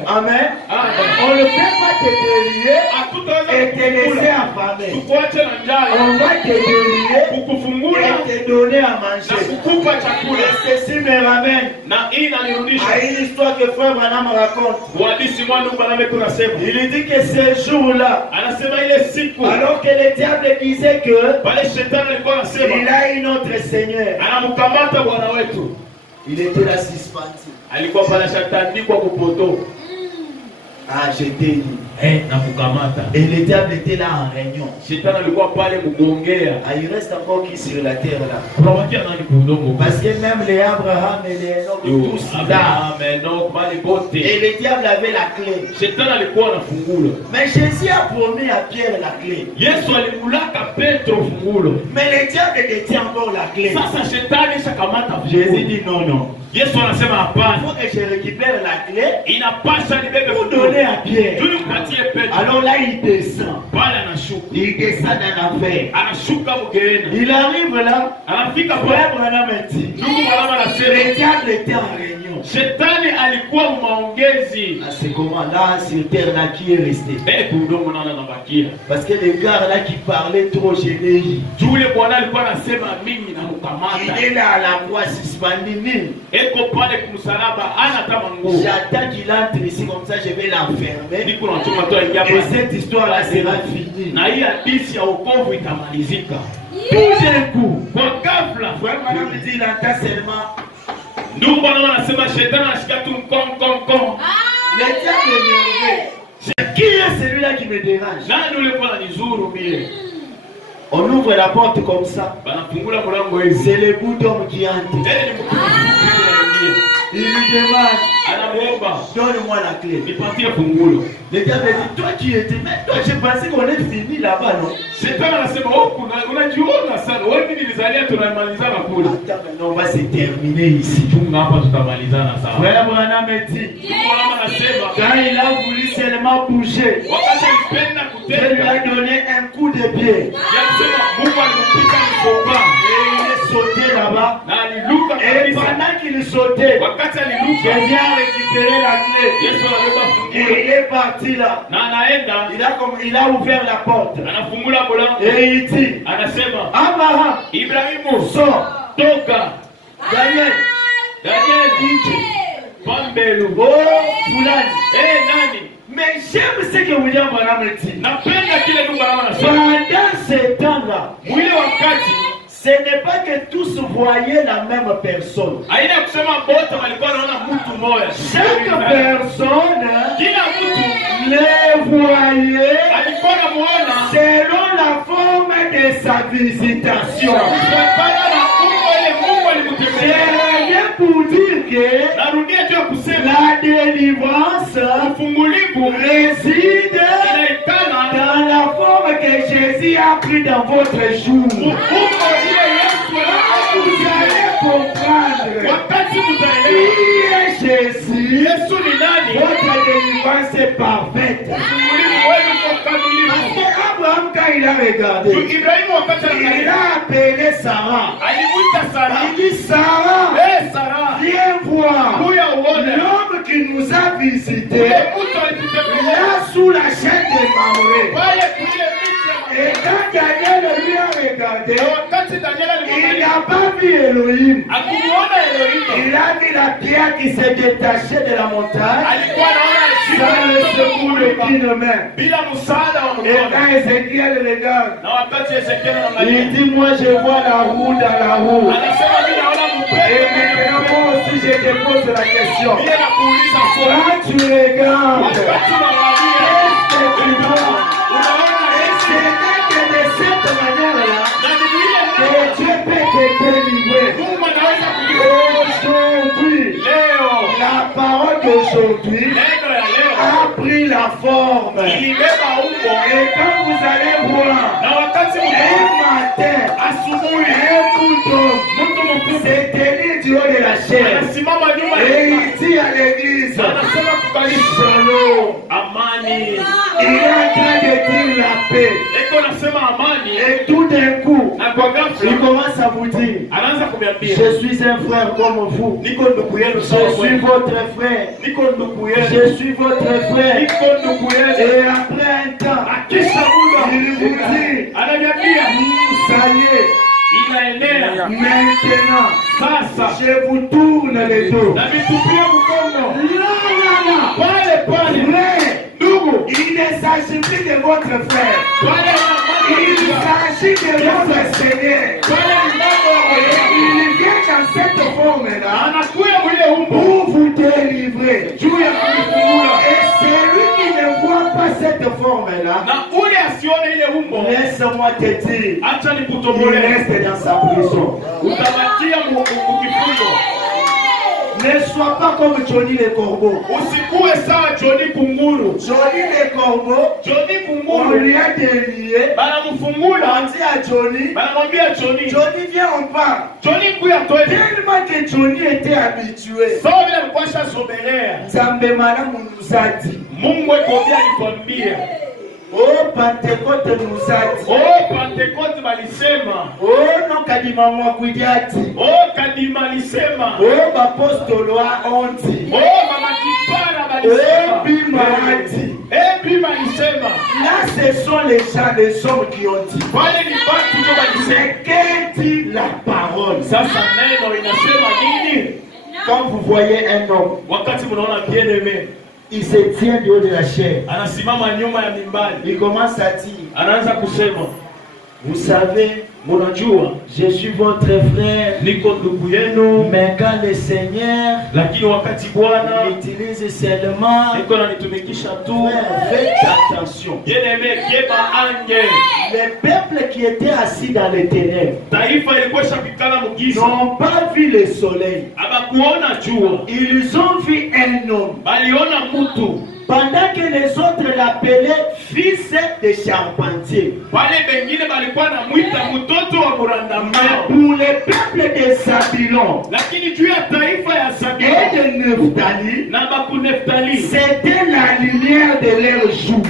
Amen. Amen. On ne peut pas te délier Hatutaweza et te laisser kukufungula, affamer. tukuache na njala, On va te délier kukufungula et te donner à na manger. kukupa chakula. Et ceci me ramène Na hii à inanirudisha une histoire que frère Branham raconte. kuhadisi mwana Branham kunasema, Il dit que ce jour-là, anasema ile siku alors que le diable disait que pale shetani alikuwa il anasema a une autre Seigneur, anamkamata bwana wetu, il était là suspendu. alikuwa pale shatandikwa kupoto. Ah, j'étais dit. na kukamata. Et le diable était là en réunion. Shetani alikuwa pale mkuongea. Ah, il reste encore qui sur la terre là. Kunabakia nani kudongo? Parce que même les Abraham et les Enoch, tous là. Mais non, bali bote. Et le diable avait la clé. Shetani alikuwa na fungulo. Mais Jésus a promis à Pierre la clé. Yesu alimulaka Petro fungulo. Mais le diable détient encore la clé. Sasa shetani shakamata Jésus fungulo. dit non, non. Yesu anasema Il hapana. faut que je récupère la clé Inapasha nibebe pour fungulo. donner à Pierre. Tuli kupatie Petro. Alors là, il descend. Pale anashuka. Il descend dans l'enfer. Anashuka mgeena. Il arrive là. Anafika Frère pale. Branham dit, Ndugu Branham anasema le diable était en réunion. Shetani alikuwa maongezi. Ah, c'est comment là, sur terre là, qui est resté? Kudongo nana nabakia. Parce que les gars là qui parlaient trop gênés, Jule bwana alikuwa anasema mimi na kukamata. il est là à la croix suspendu. Eko pale kumsalaba ana kama nguo. J'attends qu'il entre ici comme ça, je vais l'enfermer. Niko na chuma tu aingia Et pale. cette histoire là sera finie. Na hii hadithi ya wokovu itamalizika. Tout d'un coup, Kwa ghafla, frère Branham dit, il entend seulement ndugu bwana anasema shetani anashika tu mkon. le diable est nerveux. Qui est celui-là qui me dérange? Nani ule kwa nizuru mie? On ouvre la porte comme ça. Banafungula mlango hivi. C'est le bout d'homme qui entre. Ni mkuu. Il lui demande, Anamuomba, donne-moi la clé. nipatie fungulo. Le diable dit, toi qui étais, mais toi je pensais qu'on est fini là-bas, non? Shetani anasema unajiona sana. Wewe mimi nilizalia tunamalizana kule. Attends, maintenant on va se terminer ici. Chunga hapa tutamalizana sawa. Frère Branham dit, Bwana anasema quand il a voulu seulement bouger, wakati alipenda Dieu lui kutenda, a donné un coup de pied. yasema Mungu alimpika mkoba Et il est sauté là-bas. na aliluka Et kabisa. pendant qu'il sautait, Wakati aliluka, Jésus a récupéré la clé. Yesu anabeba Et fungulo il est parti là. na anaenda Il a ouvert la porte. anafungula mlango, Et il dit, anasema Abraham, Ibrahimu, sors. toka. Daniel, Danieli, Pambelu, oh, Fulani. nani? Mais j'aime ce que William Branham dit. Napenda kile ndugu anasema. Pendant ce temps-là, Mwile wakati ce n'est pas que tous voyaient la même personne. haina kusema bote walikuwa wanaona mtu mmoja. Chaque personne Kila mtu les voyait alikuwa anamuona selon la forme de sa visitation. kutokana na umbo ile Mungu alimtembelea. C'est rien pour dire que Narudia tu ya kusema la délivrance ufungulivu réside inaikana dans la forme que Jésus a pris dans votre jour. umbo ile Yesu Vous allez comprendre wakati qui mtaelewa est Jésus. Yesu ni nani. Votre délivrance est parfaite. Ufungulivu wenu kwa Parce ukamilifu. que Abraham, quand il a regardé, Ibrahimu wakati il anaangalia a appelé Sarah. alimuita Sara. Il dit, Sarah, Sara, viens voir kuya uone l'homme qui nous a visités ule mtu alitutembelea là sous la chaîne de Mamré. pale kule miti Et ya quand Daniel lui a regardé, na wakati Daniel il alimwangalia n'a pas vu Elohim. akumuona Elohim, Il a vu la pierre qui s'est détachée de la montagne alikuwa anaona sans le secours de main. bila msaada wa Et mkono. quand Ézéchiel regarde, Na wakati Ezekiel il anaangalia dit, moi je vois la roue dans la roue. anasema mimi naona Et mpendo. maintenant moi aussi je te pose la question. Mimi nakuuliza swali, Quand tu regardes, wakati unaangalia est-ce que tu vois? unaona Et ce n'est que de cette manière-là na ni vile que Dieu peut te délivrer. Mungu anaweza kulipa. Aujourd'hui, Leo la parole d'aujourd'hui neno ya leo a pris la forme. ilibeba umbo, Et quand vous allez voir na wakati un mmoja matin, asubuhi un couteau mtu mkubwa s'est tenu du haut de la chaîne anasimama nyuma et ya il dit à l'église, na anasema kubariki Shalom. amani. Il est en train de dire la paix. Eko nasema amani, Et tout d'un coup, na kwa il ghafla commence à vous dire, anaanza kuniambia je suis un frère comme vous. niko ndugu yenu Je sawa suis kwenu. votre frère. Niko ndugu yenu, Je suis votre frère. niko ndugu yenu. Et après un temps, Akisha muda il vous dit, ananiambia ça y est, inaenea maintenant, sasa, je vous tourne le dos. na vitupia mkono Là, pale pale. frère, Ndugu il ne s'agit plus de votre frère. pale Il na s'agit de votre Seigneur. pale ni mambo ya Et Mungu. il vient dans cette forme-là Anakuya mwile umbo pour vous délivrer. juu ya kujifungula. Et celui qui forme là, laisse-moi te dire, il reste dans sa prison. Ne sois pas comme Johnny le Corbeau. Johnny le Corbeau, on lui a délié. On dit à Johnny, Johnny viens on part. Tellement que Johnny était habitué. Zambemana nous a dit. Oh Pentecôte nous a dit. Oh Pentecôte balisema. Oh non kadima mwa kwidiati. Oh kadima lisema. Oh bapostolo a dit. Oh mama kipara balisema. Oh bima a dit. Bima lisema. Là ce sont les gens, les hommes qui ont dit. Wale ni watu ndio balisema. C'est dit la parole. Sasa neno inasema nini? Quand vous voyez un homme, wakati mnaona bien-aimé, il se tient du haut de la chair. Anasimama nyuma ya mimbari. Il commence à dire. Anaanza kusema, vous savez, munajua, je suis votre frère. Niko ndugu yenu. Mais quand le Seigneur lakini wakati Bwana utilise seulement, niko nanitumikisha tu. Faites attention. Bien-aimé, kieba ange. Les peuples qui étaient assis dans les ténèbres n'ont pas vu le soleil. Ils ont vu un homme. Pendant que les autres l'appelaient fils de charpentier. Pour les peuples de Zabulon et de Nephtali, c'était la lumière de leur jour.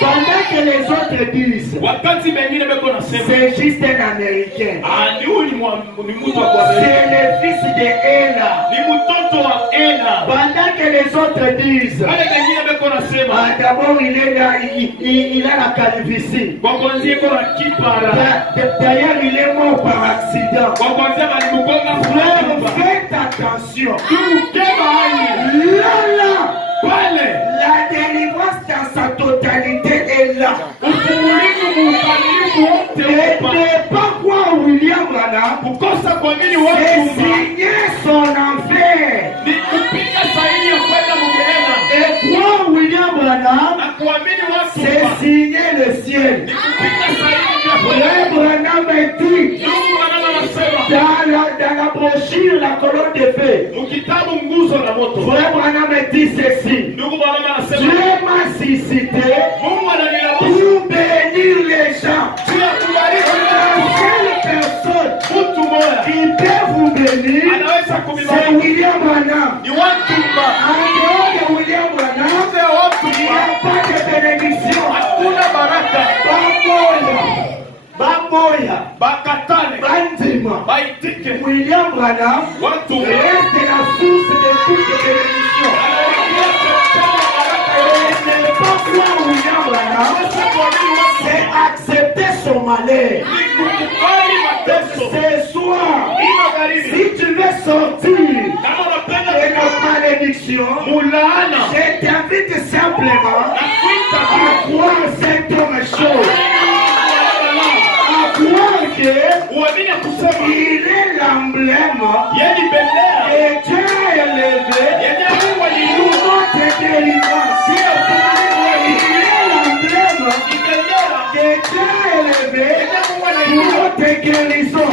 Pendant que les autres disent, c'est juste un Américain, c'est le fils de Ela. Pendant que les autres disent, d'abord il est là, il a la calvitie. D'ailleurs il est mort par accident. Frère, faites attention. La délivrance dans sa totalité est là. Et ne pas croire William Branham, c'est signer son enfer. Et croire William Branham, c'est signer le ciel. William Branham est dit dans la brochure, la colonne de feu. William Branham est dit ceci. Dieu m'a suscité pour bénir les gens. La seule personne qui peut vous bénir, c'est William Branham. En dehors de William Branham, il n'y a pas de bénédiction. Bamoya, Bandima, William Branham reste la source de toute bénédiction. Et ne pas croire William Branham, c'est accepter son malheur. Ce soir, si tu veux sortir de notre malédiction, je t'invite simplement à croire cette chose. À croire qu'il est l'emblème et Dieu a élevé pour notre délivrance. Il est l'emblème que Dieu a élevé pour notre guérison.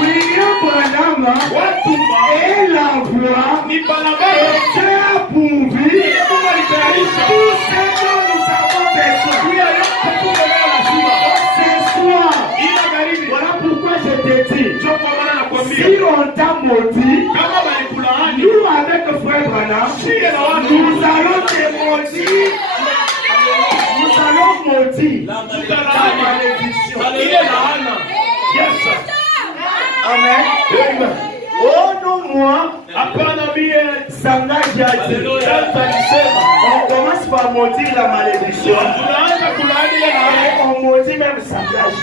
William Branham est la voix et Dieu a pourvu tout ce dont nous avons besoin. Ce soir, voilà pourquoi je te dis, si on t'a maudit, nous avec frère Branham, nous allons te maudire. Nous allons maudire la malédiction. Amen. Oh non, moi, Sanga Jadi, on commence par maudire la malédiction. Et on maudit même Sanga Jadi.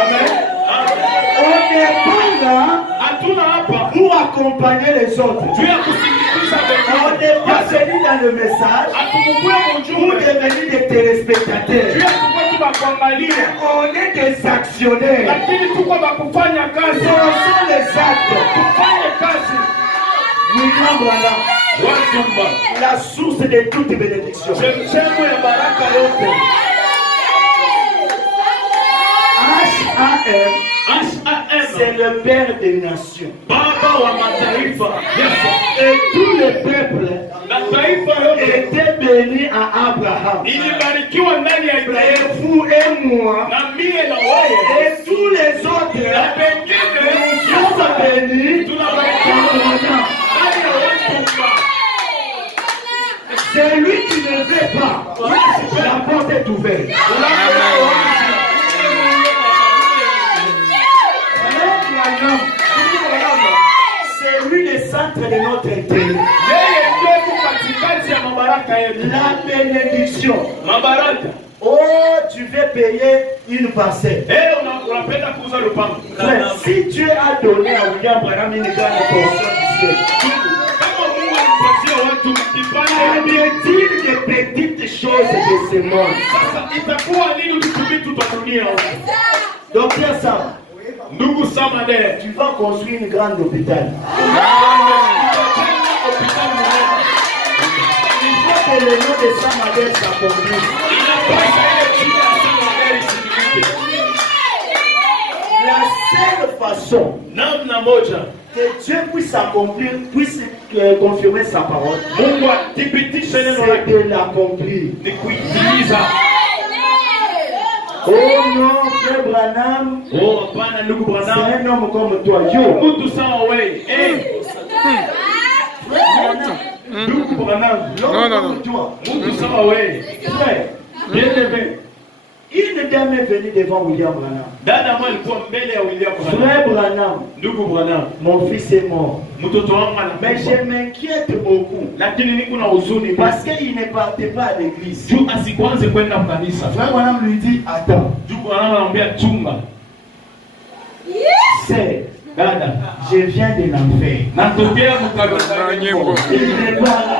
Amen. On n'est pas là pour accompagner les autres. On n'est pas venu dans le message pour devenir des téléspectateurs. On est des actionnaires. Ce sont les actes. William Branham, la source de toute bénédiction. H.A.M. c'est le père des nations. Et tous les peuples étaient bénis à Abraham. Et vous et moi, et tous les autres, nous sommes bénis. C'est lui qui ne veut pas. La porte est ouverte. C'est lui le centre de notre intérêt. La bénédiction. Oh, tu veux payer une parcelle. Frère, si Dieu a donné à William Branham une grande portion d'ici, inutile de petites choses de ce monde. Docteur Sam, tu vas construire une grande hôpital. Il faut que le nom de Samadel s'accomplisse. La seule façon que Dieu puisse accomplir, puisse confirmer sa parole, c'est de l'accomplir. Oh non, frère Branham, c'est un homme comme toi. Frère, une dame est venue devant William Branham. Frère Branham, mon fils est mort. Mais je m'inquiète beaucoup. Parce qu'il ne partait pas à l'église. Frère Branham lui dit, attends. C'est, je viens de l'enfer. Il n'est pas là.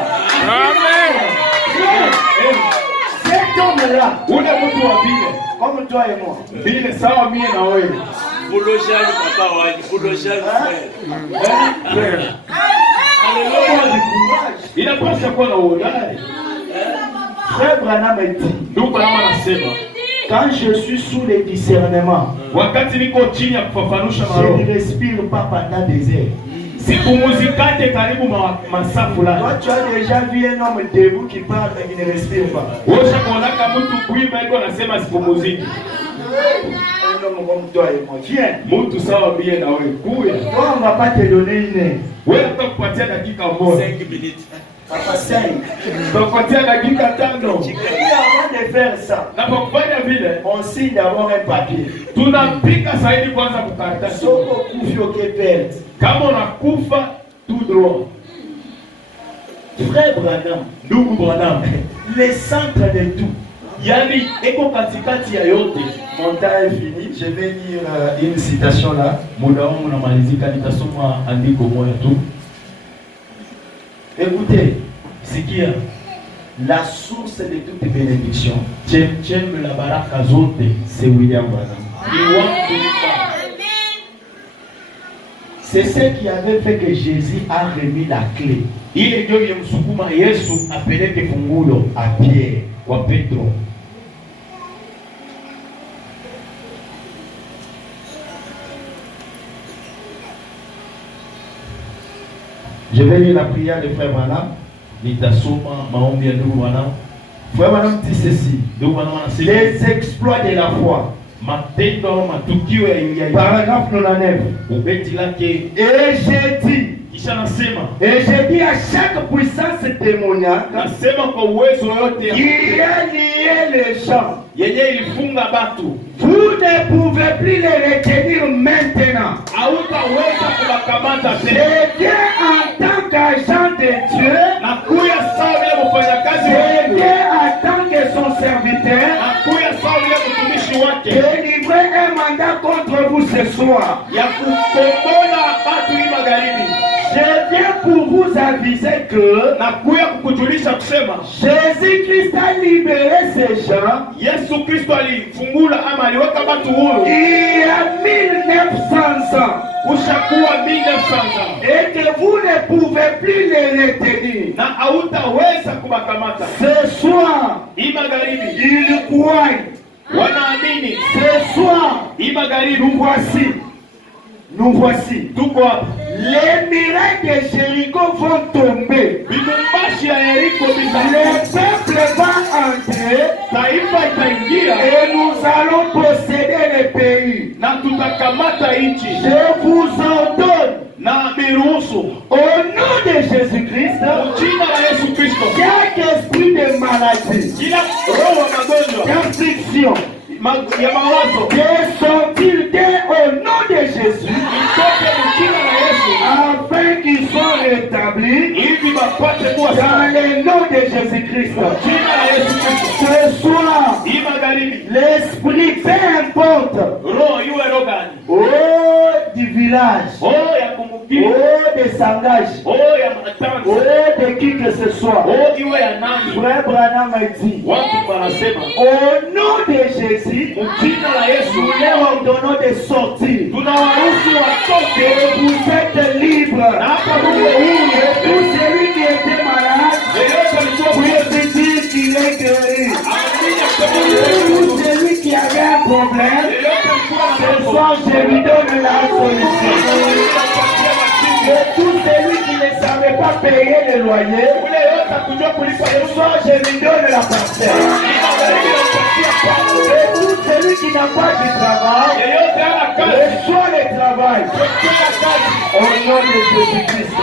Cet homme-là, comme toi et moi, il a pas quoi Frère Branham dit, quand je suis sous les discernements, je ne respire pas pendant des heures. Toi, tu as déjà vu un homme debout qui parle et qui ne respire pas. Un homme comme toi et moi, viens. Toi, on ne va pas te donner une heure. 5 minutes. Papa 5. Donc, avant de faire ça, on signe d'abord un papier. Tout droit. Frère Branham, le centre de tout. Mon temps est fini. Je vais lire une citation là. Écoutez, la source de toute bénédiction, c'est William Branham. C'est ce qui avait fait que Jésus a remis la clé à Pierre. Je vais lire la prière de Frère Branham. Frère Branham dit ceci. Les exploits de la foi. Paragraphe 99. Et j'ai dit à chaque puissance démoniaque qui a lié les gens. Vous ne pouvez plus les retenir maintenant. Je viens en tant qu'agent de Dieu. Je viens en tant que son serviteur. Délivrer un mandat contre vous ce soir. Je viens pour vous aviser que Jésus-Christ a libéré ces gens il y a 1900 ans. kushakuwa 1900 ans. Et que vous ne pouvez plus les retenir. Na hautaweza kubakamata. Ce soir, Magharibi ils croient. Wanaamini. Ce soir, Magharibi nous voici. Tuko hapa. Les miracles de Jéricho vont tomber. Bidumbashi ya Yeriko Le peuple va entrer. Taifa itaingia. Et nous allons posséder le pays. Na tutakamata nchi. Je vous ordonne. Na miruhusu. Au nom de Jésus-Christ. Jina la Yesu Kristo. Chaque esprit de maladie. Kila roho ya magonjwa. D'affliction. Ya mawazo. De sortir au nom de Jésus. Itoke jina la Yesu. Afin qu'ils soient rétablis. Hivi bapate kuwa dans le nom de Jésus-Christ. Jina la Yesu Kristo. Ce soir. Magharibi. L'esprit, peu importe. Roho iwe roho gani? Oh du village. Oh ya kumupili. Oh de sangage. Oh ya matanzi. Oh de qui que ce soit. Oh iwe ya nani? Frère Branham a dit. Watu wanasema. Au nom de Jésus. Jina la Yesu. Nous leur ordonnons de sortir. Tunawaruhusu watoke. Vous êtes libres. Na hapa Mungu huru. Tout celui qui était malade. Yeyote alikuwa Vous dire qu'il est guéri. Tout celui qui avait un problème. Ce soir, je lui donne la solution. Et tout celui qui ne savait pas payer le loyer, ce soir, je lui donne la parcelle. Et tout celui qui n'a pas de travail, ce soir, le travail. Au nom de Jésus-Christ.